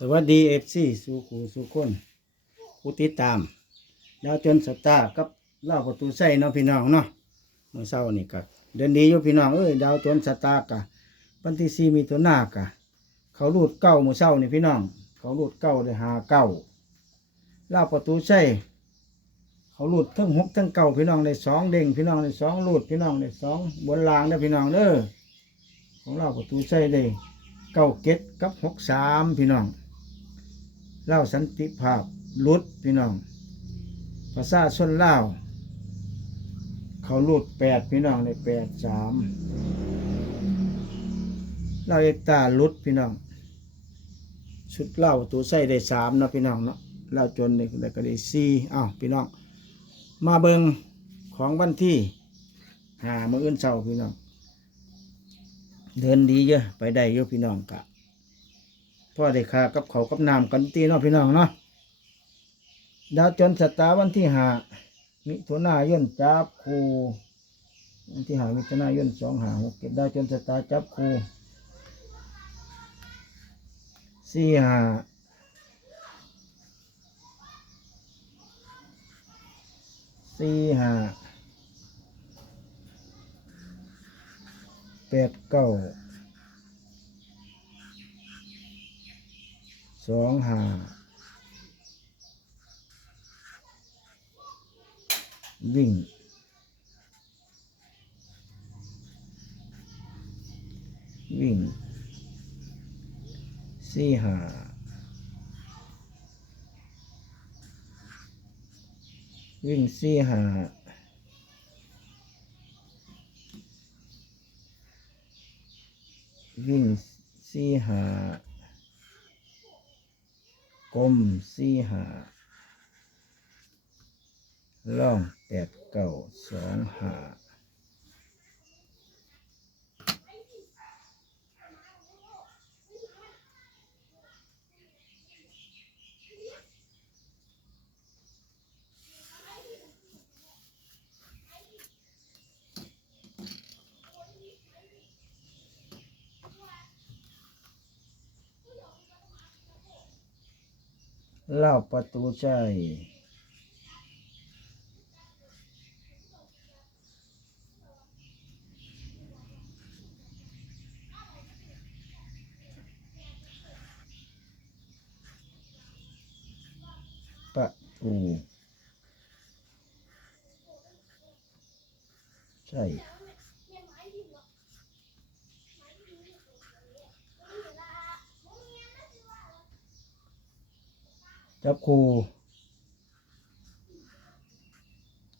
สวัสดีเอฟซีสู่ขู่สู่คนผู้ติดตามดาวจนสตาร์กับเล่าประตูใส่เนาะพี่น้องเนาะเมื่อเช้านี่ก็เดินดีอยู่พี่น้องเอ้ยดาวจนสตาร์กะวันที่สี่มีตัวหน้ากะเขารูดเก้าเมื่อเช้านี่พี่น้อง เขารูดเก้าได้หาเก้าเล่าประตูใส่เขารูดทั้งหกทั้งเก้าพี่น้องได้สองเด้งพี่น้องได้สองรูดพี่น้องได้สองบนรางได้อพี่น้องเด้อของเล่าประตูใส่ได้เก้าเก็ดกับหกสามพี่น้อง เล่าสันติภาพลุดพี่น้องภาษาชนเล่าเขาลุดแปดพี่น้องในแปดสามเล่าเอกตาลุดพี่น้องชุดเล่าตัวใส่ได้สามนะพี่น้องเนาะเล่าจนนี่ก็ได้สี่อ้าวพี่น้องมาเบิงของวันที่หามืออื่นเศร้าพี่น้อง เดินดีเยอะไปได้เยอะพี่น้องกะ พ่อได้ค่ากับเขากับน้ำกันตีเนาะพี่น้องเนาะดาวจนสตาร์วันที่หามิถุนายนจับคูวันที่หามิถุนายนสองหาหกเก็ดดาวจนสตาร์จับคูสี่หาสี่หาแปดเก้า สองห้าวิ่งวิ่งสี่ห้าวิ่งสี่ห้าวิ่งสี่ห้า กลมสี่หาล่องแปดเก้าสองหา เล่าประตูใจประตูใช่ จับครู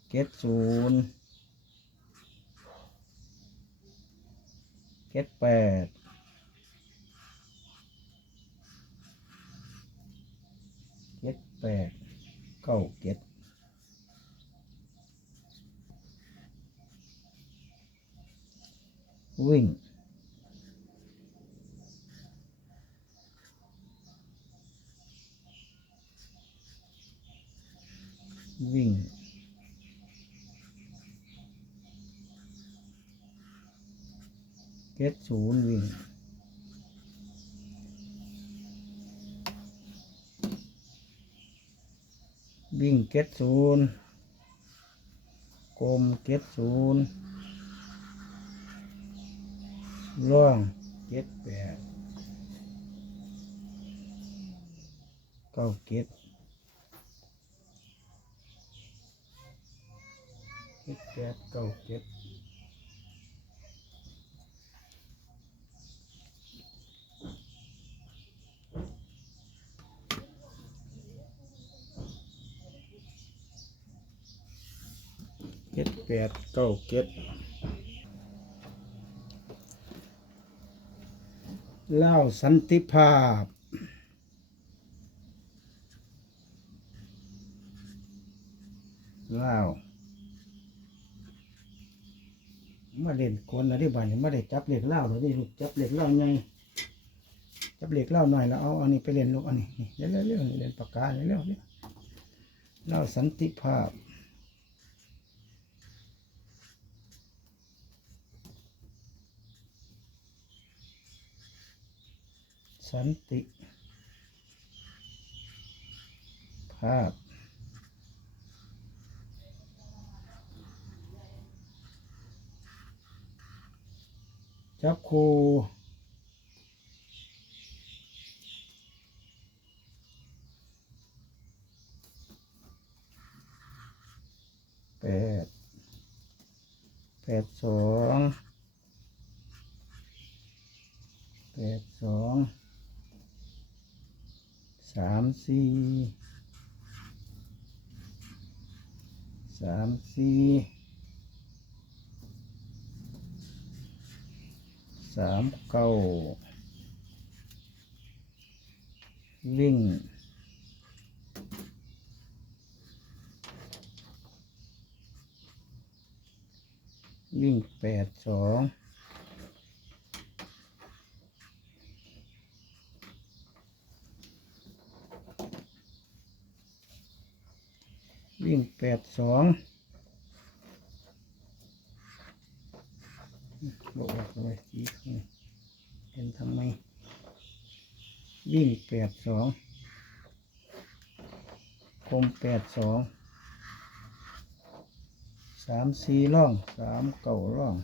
เก็ดศูนย์เก็ดแปดเก็ดแปดเก้าเก็ดวิ่งวิ่ง เก็ดศูนย์วิ่งวิ่งเก็ดศูนย์กลมเก็ดศูนย์ล่องเก็ดแปดเก้าเก็ดเจ็ดแปดเก้าเจ็ด เจ็ดแปดเก้าเจ็ดเล่าสันติภาพ เล่ามาเล่นกวนอะไรบ้างมาได้จับเหล็กเหล้าเราได้ลูกจับเหล็กเหล้าไงจับเหล็กเหล้าหน่อยแล้วเอาอันนี้ไปเล่นลูกอันนี้นี่เร็วเร็วเล่นปากกาเร็วเร็วเหล้าสันติภาพ สันติ ภาพ จับคูแปดแปดสองแปดสอง สามสี่สามสี่สามเก้าวิ่งวิ่งแปดสองวิ่งแป ดสองบอกว่าเลยสีเป็นทำไม วิ่งแปดสองคมแปดสองสามสี่ร่องสามเก้าร่อง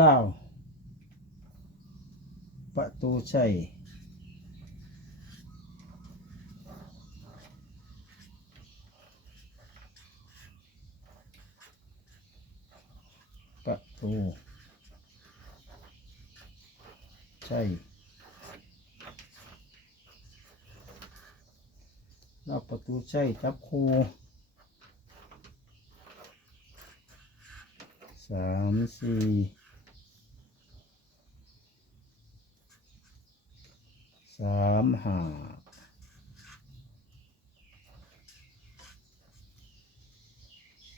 ลาวประตูชัยประตูชัยลาวประตูชัยจับคูสามสี่ามหา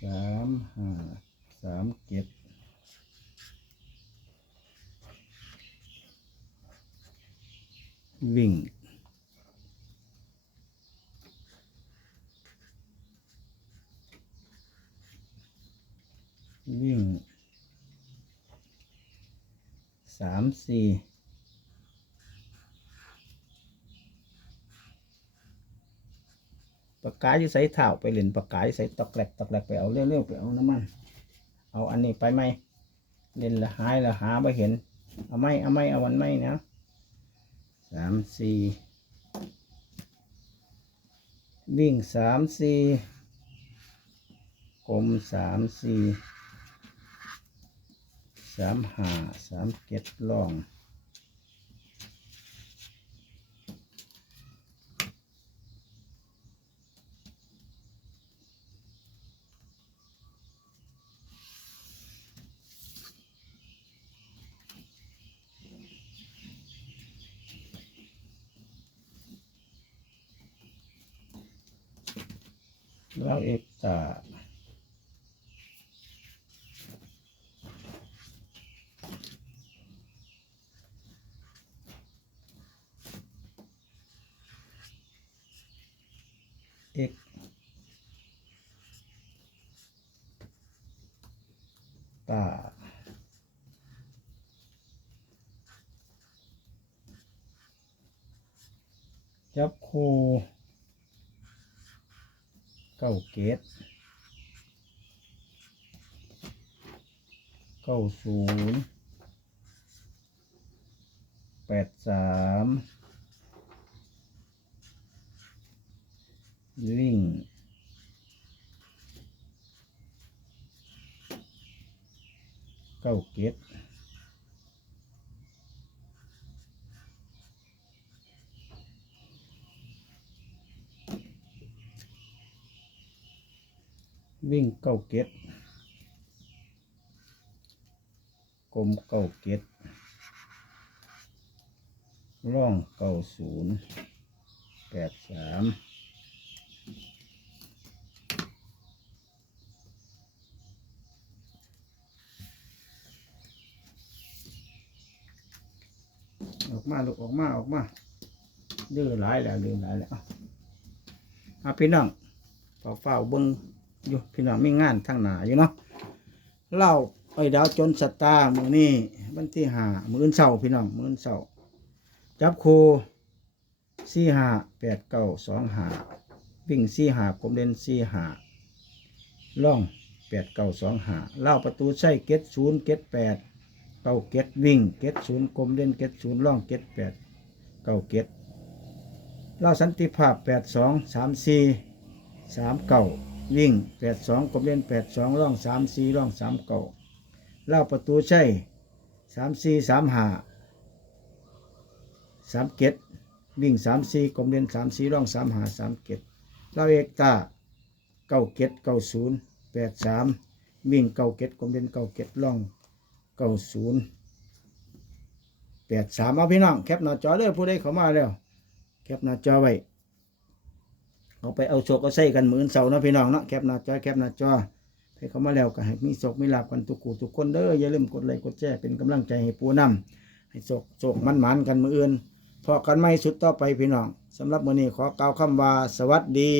สามห้าสามเจ็ดวิ่งวิ่งสามสี่ ปากกาอยู่ใส่เท้าไปเล่นปากกาอยู่ใส่ตอกแหลกตอกแหลกไปเอาเร็วๆไปเอาน้ำมัน เอาอันนี้ไปไหมเล่นละหายละหาไม่เห็น เอาไหมเอาไหมเอาวันไหมนะสามสี่วิ่งสามสี่กลมสามสี่สามห้าสามเจ็ดล่อง แล้วเอกตาเอกตาจับคู่ เก้าเกตเก้าศูนย์แปดสามวิ่งเก้าเกต วิ่งเก้าเกตกลมเก้าเกตร่องเก้าศูนย์แปดสามออกมาลูกออกมาออกมาดื้อหลายแล้วดื้อหลายแล้วอะพี่น้องเฝ้าเฝ้าเบิ้ง อยู่พี่น้องมีงานทางหนาอยู่เนาะเล่าไอ้ดาวจนสตาร์มือนี่วันที่ห้ามืออื่นเสาร์พี่น้องมืออื่นเสาร์จับครูสี่ห้าแปดเก้าสองห้าวิ่งสี่ห้ากลมเด่นสี่ห้าล่องแปดเก้าสองห้าเล่าประตูใส่เก็ดศูนย์เก็ดแปดเก้าเก็ดวิ่งเก็ดศูนย์กลมเล่นเก็ดศูนย์ล่องเก็ดแปดเก้าเก็ดเล่าสันติภาพแปดสองสามสี่สามเก้า วิ่งแปดสองกลมเล่นแปดสองล่องสามสี่ล่องสามเก้าเล่าประตูใช่สามสี่สามหาสามเก็ดวิ่งสามสี่กลมเล่นสามสี่ล่องสามหาสามเก็ดเล่าเอกตาเก้าเก็ดเก้าศูนย์แปดสามวิ่งเก้าเก็ดกลมเล่นเก้าเก็ดล่องเก้าศูนย์แปดสามเอาพี่น้องแคปหน้าจอเด้อผู้ใดเข้ามาแล้ว แคปหน้าจอไว้ เอาไปเอาโชคเอาใส่กันหมือนเสาเนาะพี่น้องเนาะแคปหน้าจอแคปหน้าจอให้เขามาแล้วก็ให้มีโชคมีลาบกันทุกคู่ทุกคนเด้ออย่าลืมกดไลค์กดแชร์เป็นกำลังใจให้ปูนำให้โชคโชคมันหมานกันมืออื่นพอกันไม่สุดต่อไปพี่น้องสำหรับมื้อนี้ขอกล่าวคำว่าสวัสดี